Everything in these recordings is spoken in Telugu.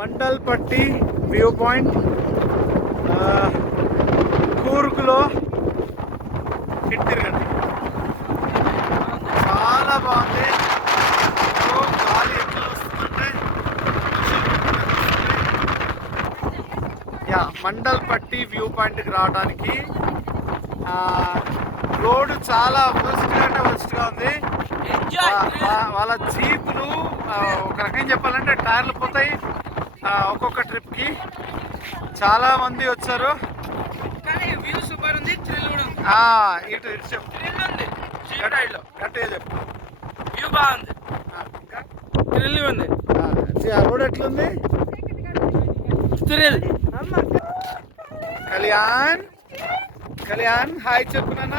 మండల్పట్టి వ్యూ పాయింట్ కూర్గ్లో ఇటు తిరగండి. చాలా బాగుంది. గాలి ఎట్లా వస్తుందంటే మండల్పట్టి వ్యూ పాయింట్కి రావడానికి రోడ్ చాలా వర్స్ట్గా ఉంది. వాళ్ళ జీపులు ఒక రకంగా చెప్పాలంటే టైర్లు పోతాయి ఒక్కొక్క ట్రిప్కి. చాలా మంది వచ్చారు. వ్యూ సూపర్ ఉంది. ఇటు చెప్పు గట్టిగా చెప్పు. వ్యూ బాగుంది. థ్రిల్ ఉంది. రోడ్ ఎట్లుంది? థ్రిల్. కళ్యాణ్ హాయ్ చెప్పు నాన్న.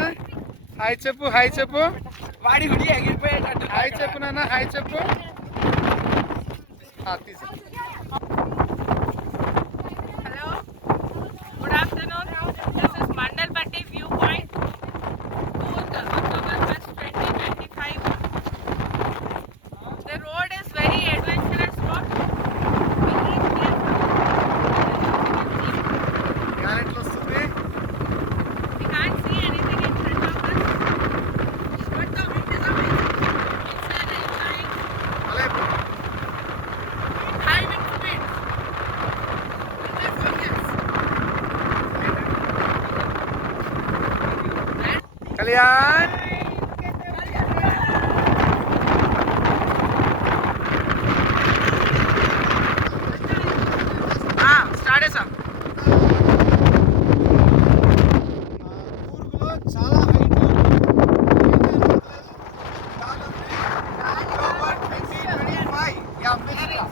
హాయ్ చెప్పు. వాడి గుడి ఎగిరిపోయేటట్టు హాయ్ చెప్పు నాన్న. హాయ్ చెప్పు. తీసు. Hello, good afternoon. This is Mandalpatti Viewpoint, Coorg, October 1st, 2025. The road is very adventurous road. We can't see anything in front of us, but the wind is amazing. It's an enjoying high wind speed. Kalyan start చేసా. కూర్గ్లో చాలా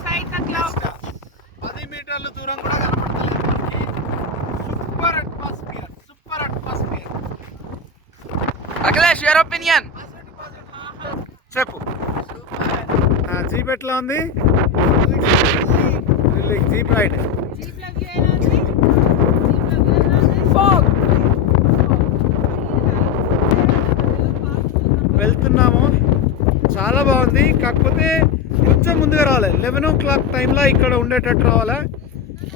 హైట్ 10 మీటర్ల దూరం కూడా కనపడతలేదు. Super atmosphere. Akhilesh, your opinion చెప్పు. జీప్ ఎట్లా ఉంది? Jeep ride. వెళ్తున్నాము. చాలా బాగుంది. కాకపోతే కొంచెం ముందుగా రావాలి. 11 o'clock టైంలో ఇక్కడ ఉండేటట్టు రావాలా.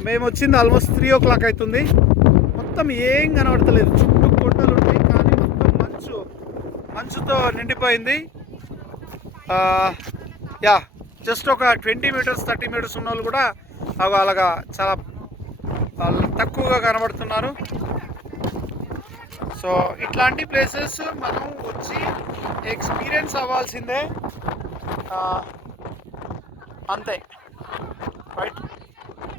మేము వచ్చింది ఆల్మోస్ట్ 3 o'clock అవుతుంది. మొత్తం ఏం కనబడతలేదు. చుట్టూ కొండలు ఉంటాయి కానీ మొత్తం మంచుతో నిండిపోయింది. జస్ట్ ఒక 20 meters 30 meters ఉన్న వాళ్ళు కూడా అలాగా చాలా తక్కువగా కనబడుతున్నారు. సో ఇట్లాంటి ప్లేసెస్ మనం వచ్చి ఎక్స్పీరియన్స్ అవ్వాల్సిందే. అంతే రైట్.